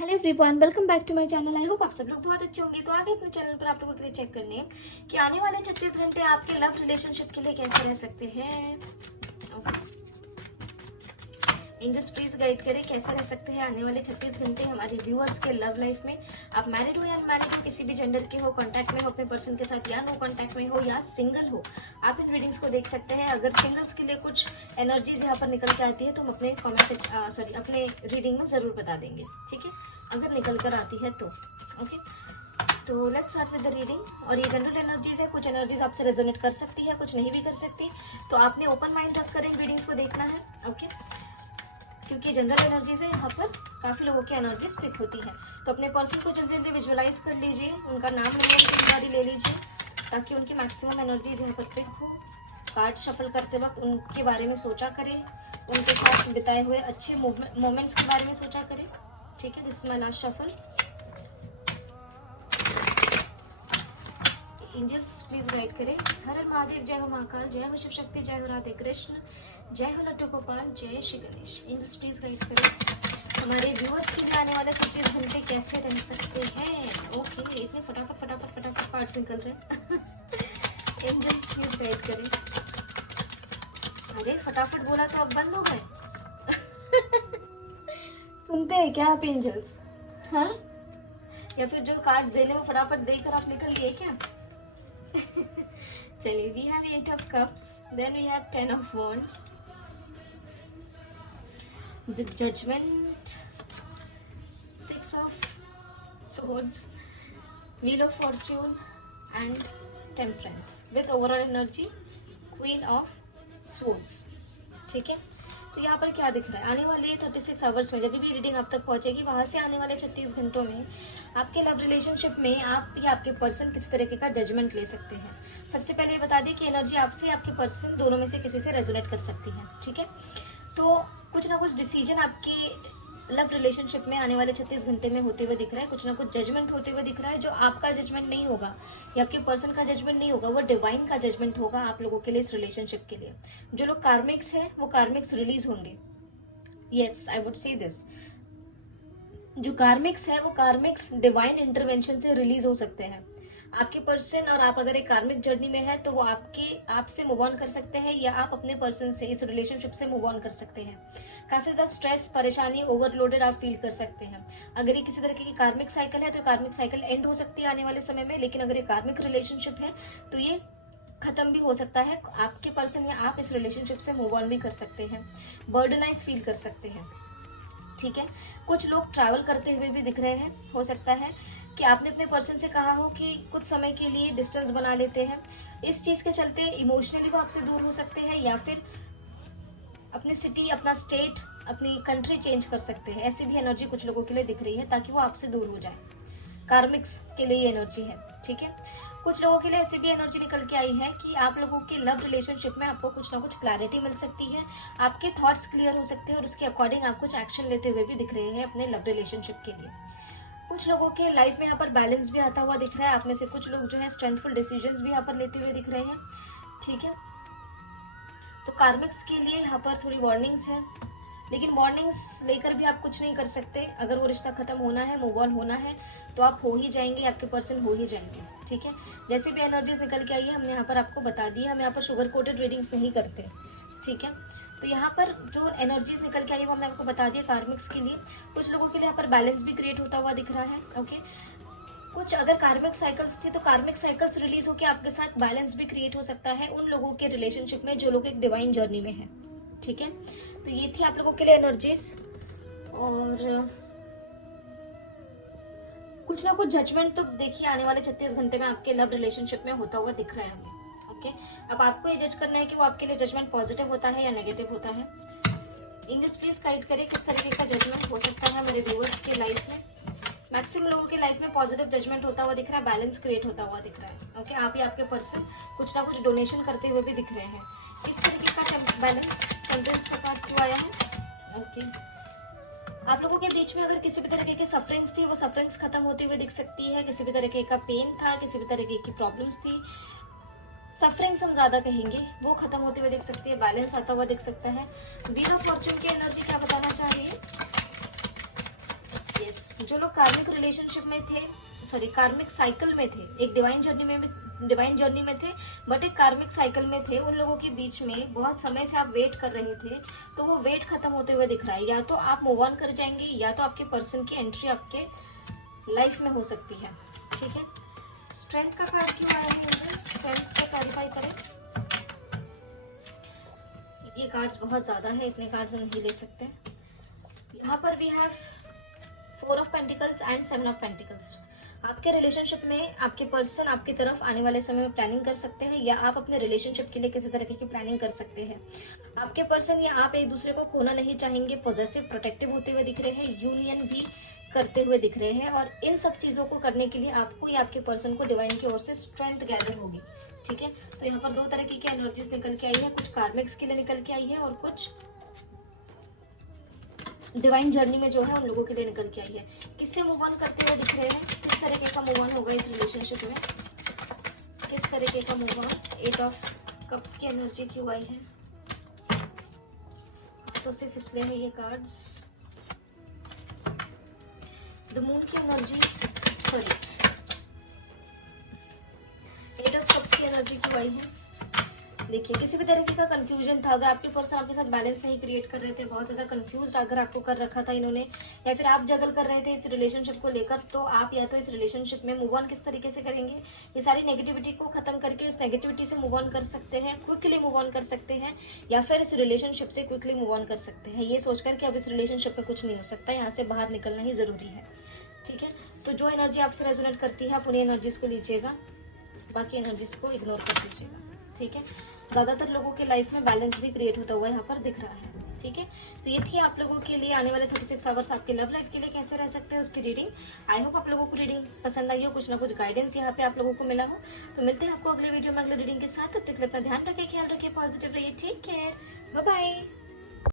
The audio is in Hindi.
Hello everyone, welcome back to my channel. I hope आप सब लोग बहुत अच्छे होंगे। तो आगे अपने चैनल पर आप लोगों के लिए चेक करने कि आने वाले 36 घंटे आपके लव रिलेशनशिप के लिए कैसे रह सकते हैं। एंजल्स प्लीज गाइड करें कैसे रह सकते हैं आने वाले 36 घंटे हमारे व्यूअर्स के लव लाइफ में। आप मैरिड हो या अनमैरिड हो, किसी भी जेंडर के हो, कांटेक्ट में हो अपने पर्सन के साथ या नो कांटेक्ट में हो या सिंगल हो, आप इन रीडिंग्स को देख सकते हैं। अगर सिंगल्स के लिए कुछ एनर्जीज यहाँ पर निकल के आती है तो हम अपने कमेंट अपने रीडिंग में जरूर बता देंगे, ठीक है, अगर निकल कर आती है तो। ओके, तो let's start with the reading. और ये जनरल एनर्जीज है, कुछ एनर्जीज आपसे रेजोनेट कर सकती है, कुछ नहीं भी कर सकती, तो आपने ओपन माइंड रखकर इन रीडिंग्स को देखना है। ओके, क्योंकि जनरल एनर्जीज है, यहाँ पर काफी लोगों की एनर्जीज पिक होती है। तो अपने पर्सन को जल्दी जल्दी विजुअलाइज कर लीजिए, उनका नाम नंबर की जानकारी ले लीजिए ताकि उनकी मैक्सिमम एनर्जीज यहाँ पर पिक हो। कार्ड शफल करते वक्त उनके बारे में सोचा करें, उनके साथ बिताए हुए अच्छे मोमेंट्स के बारे में सोचा करें, ठीक है। This is my last shuffle. Angels please guide करें। हर हर महादेव, जय हो महाकाल, जय हो शिव शक्ति, जय हो राधे कृष्ण, जय हो लड्डू गोपाल, जय Shri Ganesh. Angels please guide करें हमारे व्यूअर्स के लिए आने वाले 36 घंटे कैसे रह सकते हैं। ओके, इतने फटाफट फटाफट फटाफट पार्ट्स निकल रहे हैं। एंजल्स प्लीज गाइड करें। अरे फटाफट बोला तो अब बंद हो गए। सुनते हैं क्या आप एंजल्स? हाँ, या फिर जो कार्ड देने में फटाफट देकर आप निकल लिए क्या? चलिए, we have 8 of cups, then we have 10 of wands, the judgment, 6 of swords, wheel of fortune and temperance with overall energy queen of swords, ठीक है। तो यहाँ पर क्या दिख रहा है, आने वाले 36 आवर्स में जब भी रीडिंग आप तक पहुंचेगी, वहां से आने वाले 36 घंटों में आपके लव रिलेशनशिप में आप या आपके पर्सन किस तरीके का जजमेंट ले सकते हैं। सबसे पहले ये बता दें कि एनर्जी आपसे आपके पर्सन दोनों में से किसी से रेजोनेट कर सकती है, ठीक है। तो कुछ ना कुछ डिसीजन आपकी लव रिलेशनशिप में आने वाले 36 घंटे में होते हुए दिख रहा है, कुछ ना कुछ जजमेंट होते हुए दिख रहा है। जो आपका जजमेंट नहीं होगा या आपके पर्सन का जजमेंट नहीं होगा, वो डिवाइन का जजमेंट होगा आप लोगों के लिए इस रिलेशनशिप के लिए। जो लोग कार्मिक्स हैं वो कार्मिक्स रिलीज होंगे। Yes, I would say this, जो कार्मिक्स है वो कार्मिक्स डिवाइन इंटरवेंशन से रिलीज हो सकते हैं। आपके पर्सन और आप अगर एक कार्मिक जर्नी में है तो वो आपसे मूव ऑन कर सकते हैं या आप अपने पर्सन से इस रिलेशनशिप से मूव ऑन कर सकते हैं। काफी ज्यादा स्ट्रेस, परेशानी, ओवरलोडेड आप फील कर सकते हैं। अगर ये किसी तरीके की कार्मिक साइकिल है तो कार्मिक साइकिल एंड हो सकती है आने वाले समय में, लेकिन अगर ये कार्मिक रिलेशनशिप है तो ये खत्म भी हो सकता है। आपके पर्सन या आप इस रिलेशनशिप से मूव ऑन भी कर सकते हैं, बर्डनाइज फील कर सकते हैं, ठीक है। कुछ लोग ट्रैवल करते हुए भी दिख रहे हैं। हो सकता है कि आपने अपने पर्सन से कहा हो कि कुछ समय के लिए डिस्टेंस बना लेते हैं। इस चीज के चलते इमोशनली वो आपसे दूर हो सकते हैं या फिर अपनी सिटी, अपना स्टेट, अपनी कंट्री चेंज कर सकते हैं। ऐसी भी एनर्जी कुछ लोगों के लिए दिख रही है ताकि वो आपसे दूर हो जाए। कार्मिक्स के लिए ये एनर्जी है, ठीक है। कुछ लोगों के लिए ऐसी भी एनर्जी निकल के आई है कि आप लोगों के लव रिलेशनशिप में आपको कुछ ना कुछ क्लैरिटी मिल सकती है, आपके थॉट्स क्लियर हो सकते हैं और उसके अकॉर्डिंग आप कुछ एक्शन लेते हुए भी दिख रहे हैं अपने लव रिलेशनशिप के लिए। कुछ लोगों के लाइफ में यहाँ पर बैलेंस भी आता हुआ दिख रहा है। आप में से कुछ लोग जो है स्ट्रेंथफुल डिसीजंस भी यहाँ पर लेते हुए दिख रहे हैं, ठीक है। तो कार्मिक्स के लिए यहाँ पर थोड़ी वार्निंग्स है, लेकिन वार्निंग्स लेकर भी आप कुछ नहीं कर सकते। अगर वो रिश्ता खत्म होना है, मूव ऑन होना है, तो आप हो ही जाएंगे, आपके पर्सन हो ही जाएंगे, ठीक है। जैसे भी एनर्जीज निकल के आई है हमने यहाँ पर आपको बता दिया। हम यहाँ पर शुगर कोटेड रीडिंग्स नहीं करते, ठीक है। तो यहाँ पर जो एनर्जीज निकल के आई है वो हमने आपको बता दिया कार्मिक्स के लिए। कुछ लोगों के लिए यहाँ पर बैलेंस भी क्रिएट होता हुआ दिख रहा है, ओके। कुछ अगर कार्मिक साइकिल्स थी तो कार्मिक साइकिल्स रिलीज होकर आपके साथ बैलेंस भी क्रिएट हो सकता है उन लोगों के रिलेशनशिप में जो लोग एक डिवाइन जर्नी में है, ठीक है। तो ये थी आप लोगों के लिए एनर्जीज। और कुछ ना कुछ जजमेंट तो देखिए आने वाले 36 घंटे में आपके लव रिलेशनशिप में होता हुआ दिख रहा है हमें, ओके। अब आपको ये जज करना है कि वो आपके लिए जजमेंट पॉजिटिव होता है या नेगेटिव होता है। इंग्लिश प्लीज गाइड करें किस तरीके का जजमेंट हो सकता है मेरे व्यूअर्स के लाइफ में। मैक्सिमम लोगों के लाइफ में पॉजिटिव जजमेंट होता हुआ दिख रहा है, बैलेंस क्रिएट होता हुआ दिख रहा है, ओके। आप या आपके पर्सन कुछ ना कुछ डोनेशन करते हुए भी दिख रहे हैं। किस तरीके का बैलेंस, टेम्परेंस का कार्ड क्यों आया है, ओके। आप लोगों के बीच में अगर किसी भी तरीके की सफरिंग्स थी वो सफरिंग्स खत्म होती हुई दिख सकती है। किसी भी तरीके का पेन था, किसी भी तरीके की प्रॉब्लम्स थी, सफरिंग्स हम ज्यादा कहेंगे, वो खत्म होती हुई दिख सकती है, बैलेंस आता हुआ दिख सकता है। व्हील ऑफ फॉर्च्यून की एनर्जी क्या बताना चाह रही है? यस, जो लोग कार्मिक रिलेशनशिप में थे, सॉरी कार्मिक साइकिल में थे, एक डिवाइन जर्नी में थे, बट एक कार्मिक साइकिल में थे, उन लोगों के बीच में बहुत समय से आप वेट कर रहे थे, तो वो वेट खत्म होते हुए दिख रहा है। या तो आप मूव ऑन कर जाएंगे, या तो आपके पर्सन की एंट्री आपके लाइफ में हो सकती है। ठीक है, स्ट्रेंथ का कार्ड क्यों आया है एंजल? स्ट्रेंथ को क्लैरिफाई करें। ये कार्ड्स बहुत ज्यादा है, इतने कार्ड्स नहीं ले सकते। यहाँ पर we have 4 of pentacles and 7 of pentacles. आपके रिलेशनशिप में आपके पर्सन आपकी तरफ आने वाले समय में प्लानिंग कर सकते हैं, या आप अपने रिलेशनशिप के लिए किसी तरीके की प्लानिंग कर सकते हैं। आपके पर्सन या आप एक दूसरे को खोना नहीं चाहेंगे, पॉजिटिव प्रोटेक्टिव होते हुए दिख रहे हैं, यूनियन भी करते हुए दिख रहे हैं, और इन सब चीजों को करने के लिए आपको या आपके पर्सन को डिवाइन की ओर से स्ट्रेंथ गैदर होगी। ठीक है, तो यहाँ पर 2 तरह की एनर्जीज निकल के आई है, कुछ कार्मिक्स के लिए निकल के आई है और कुछ डिवाइन जर्नी में जो है उन लोगों के लिए निकल के आई है। किससे मूव ऑन करते हुए दिख रहे हैं, किस तरीके का मूव ऑन होगा इस रिलेशनशिप में, किस तरीके का मूव ऑन। 8 ऑफ कप्स की एनर्जी क्यों आई है, तो सिर्फ इसलिए है ये कार्ड्स। द मून की एनर्जी, सॉरी 8 ऑफ कप्स की एनर्जी क्यों आई है। देखिए, किसी भी तरीके का कंफ्यूजन था, अगर आपके पर्सन आपके साथ बैलेंस नहीं क्रिएट कर रहे थे, बहुत ज्यादा कंफ्यूज अगर आपको कर रखा था इन्होंने, या फिर आप जगल कर रहे थे इस रिलेशनशिप को लेकर, तो आप या तो इस रिलेशनशिप में मूव ऑन किस तरीके से करेंगे, ये सारी नेगेटिविटी को खत्म करके उस नेगेटिविटी से मूव ऑन कर सकते हैं, क्विकली मूव ऑन कर सकते हैं, या फिर इस रिलेशनशिप से क्विकली मूव ऑन कर सकते हैं, ये सोचकर कि अब इस रिलेशनशिप में कुछ नहीं हो सकता, यहाँ से बाहर निकलना ही जरूरी है। ठीक है, तो जो एनर्जी आपसे रेजोनेट करती है आप उन्हीं एनर्जीज को लीजिएगा, बाकी एनर्जीज को इग्नोर कर दीजिएगा। ठीक है, ज्यादातर लोगों के लाइफ में बैलेंस भी क्रिएट होता हुआ यहाँ पर दिख रहा है। ठीक है, तो ये थी आप लोगों के लिए आने वाले 36 आवर्स आपके लव लाइफ के लिए कैसे रह सकते हैं उसकी रीडिंग। आई होप आप लोगों को रीडिंग पसंद आई हो, कुछ ना कुछ गाइडेंस यहाँ पे आप लोगों को मिला हो। तो मिलते हैं आपको अगले वीडियो में अगले रीडिंग के साथ। तब तक अपना ध्यान रखिए, ख्याल रखिए, पॉजिटिव रहिए, टेक केयर, बाय बाय।